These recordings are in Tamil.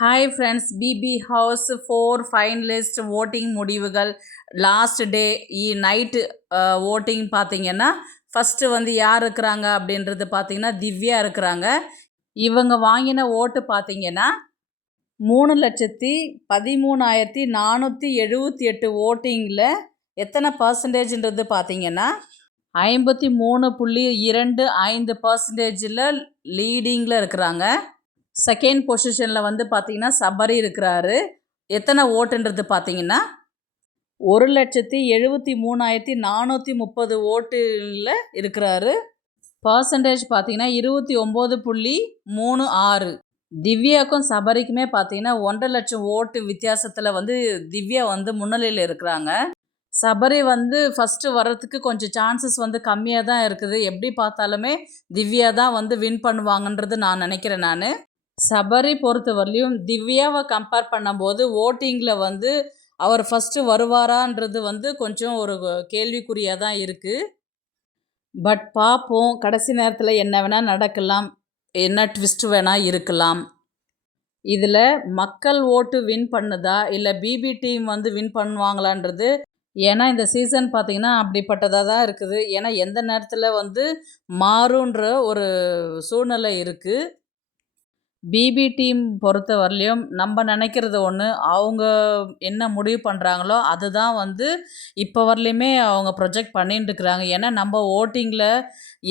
Hi friends, BB house 4 finalist voting முடிவுகள் லாஸ்ட் டே நைட்டு ஓட்டிங் பார்த்தீங்கன்னா, ஃபஸ்ட்டு வந்து யார் இருக்கிறாங்க அப்படின்றது பார்த்தீங்கன்னா திவ்யா இருக்கிறாங்க. இவங்க வாங்கின ஓட்டு பார்த்தீங்கன்னா 3,13,478 ஓட்டிங்கில் எத்தனை பர்சன்டேஜ்ன்றது பார்த்தீங்கன்னா 53.25% லீடிங்கில் இருக்கிறாங்க. செகண்ட் பொசிஷனில் வந்து பார்த்தீங்கன்னா சபரி இருக்கிறாரு. எத்தனை ஓட்டுன்றது பார்த்தீங்கன்னா 1,73,430 ஓட்டில் இருக்கிறாரு. பர்சன்டேஜ் பார்த்தீங்கன்னா 29.36. திவ்யாவுக்கும் சபரிக்குமே பார்த்தீங்கன்னா 1.5 லட்சம் ஓட்டு வித்தியாசத்தில் வந்து திவ்யா வந்து முன்னிலையில் இருக்கிறாங்க. சபரி வந்து ஃபஸ்ட்டு வர்றதுக்கு கொஞ்சம் சான்சஸ் வந்து கம்மியாக தான் இருக்குது. எப்படி பார்த்தாலுமே திவ்யா தான் வந்து வின் பண்ணுவாங்கன்றது நான் நினைக்கிறேன். சபரி பொறுத்த வரலையும் திவ்யாவை கம்பேர் பண்ணும்போது ஓட்டிங்கில் வந்து அவர் ஃபஸ்ட்டு வருவாரான்றது வந்து கொஞ்சம் ஒரு கேள்விக்குறியாக தான் இருக்குது. பட் பார்ப்போம், கடைசி நேரத்தில் என்ன வேணால் நடக்கலாம், என்ன ட்விஸ்ட் வேணால் இருக்கலாம். இதில் மக்கள் ஓட்டு வின் பண்ணுதா இல்லை பிபி டீம் வந்து வின் பண்ணுவாங்களான்றது, ஏன்னா இந்த சீசன் பார்த்திங்கன்னா அப்படிப்பட்டதாக தான் இருக்குது. ஏன்னா எந்த நேரத்தில் வந்து மாறுன்ற ஒரு சூழ்நிலை இருக்குது. பிபி டீம் பொறுத்த வரலையும் நம்ம நினைக்கிறது ஒன்று, அவங்க என்ன முடிவு பண்ணுறாங்களோ அதுதான் வந்து இப்போ வரலையுமே அவங்க ப்ரொஜெக்ட் பண்ணிட்டு இருக்கிறாங்க. ஏன்னா நம்ம ஓட்டிங்கில்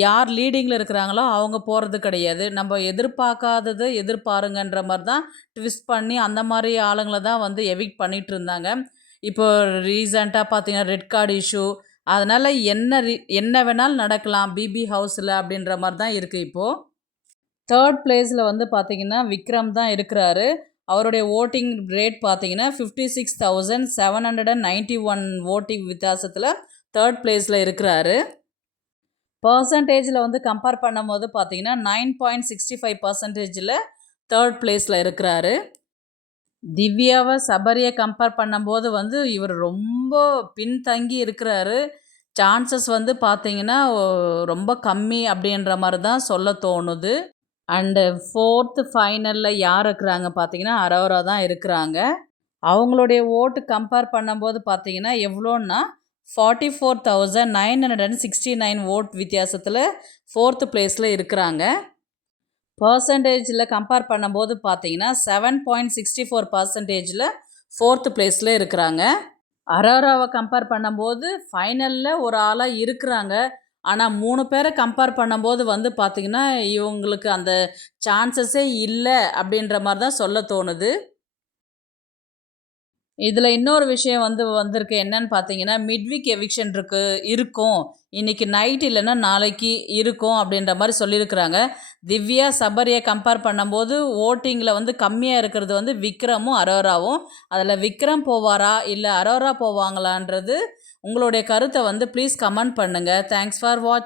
யார் லீடிங்கில் இருக்கிறாங்களோ அவங்க போகிறது கிடையாது. நம்ம எதிர்பார்க்காதது எதிர்பாருங்கன்ற மாதிரி தான் ட்விஸ்ட் பண்ணி அந்த மாதிரி ஆளுங்களை தான் வந்து எவிக்ட் பண்ணிகிட்டு இருந்தாங்க. இப்போ ரீசெண்டாக பார்த்தீங்கன்னா ரெட் கார்டு இஷ்யூ, அதனால் என்ன வேணாலும் நடக்கலாம் பிபி ஹவுஸில் அப்படின்ற மாதிரி தான் இருக்குது இப்போது. தேர்ட் பிளேஸில் வந்து பார்த்திங்கன்னா விக்ரம் தான் இருக்கிறாரு. அவருடைய ஓட்டிங் ரேட் பார்த்திங்கன்னா 56,791 ஓட்டிங் வித்தியாசத்தில் தேர்ட் பிளேஸில் இருக்கிறாரு. பர்சன்டேஜில் வந்து கம்பேர் பண்ணும்போது பார்த்திங்கன்னா 9.65% தேர்ட் பிளேஸில் இருக்கிறாரு. திவ்யாவை சபரியை கம்பேர் பண்ணும்போது வந்து இவர் ரொம்ப பின்தங்கி இருக்கிறாரு. சான்சஸ் வந்து பார்த்திங்கன்னா ரொம்ப கம்மி அப்படின்ற மாதிரி தான் சொல்ல தோணுது. அண்டு ஃபோர்த்து ஃபைனலில் யார் இருக்கிறாங்க பார்த்தீங்கன்னா அரோரா தான் இருக்கிறாங்க. அவங்களுடைய ஓட்டு கம்பேர் பண்ணும்போது பார்த்தீங்கன்னா எவ்வளோன்னா 44,969 ஓட் வித்தியாசத்தில் ஃபோர்த்து பிளேஸில் இருக்கிறாங்க. பர்சன்டேஜில் கம்பேர் பண்ணும்போது பார்த்தீங்கன்னா 7.64% ஃபோர்த்து பிளேஸில் இருக்கிறாங்க. அரோராவை கம்பேர் பண்ணும்போது ஃபைனலில் ஒரு ஆளாக இருக்கிறாங்க. ஆனால் 3 பேரை கம்பேர் பண்ணும்போது வந்து பார்த்திங்கன்னா இவங்களுக்கு அந்த சான்சஸே இல்லை அப்படின்ற மாதிரி தான் சொல்ல தோணுது. இதில் இன்னொரு விஷயம் வந்திருக்கு. என்னன்னு பார்த்தீங்கன்னா மிட்வீக் எவிக்ஷன் இருக்கும் இன்றைக்கி நைட் இல்லைன்னா நாளைக்கு இருக்கும் அப்படின்ற மாதிரி சொல்லியிருக்கிறாங்க. திவ்யா சபரியை கம்பேர் பண்ணும்போது ஓட்டிங்கில் வந்து கம்மியாக இருக்கிறது வந்து விக்ரமும் அரோராவும். அதில் விக்ரம் போவாரா இல்லை அரோரா போவாங்களான்றது உங்களுடைய கருத்தை வந்து ப்ளீஸ் கமெண்ட் பண்ணுங்கள். Thanks for watch.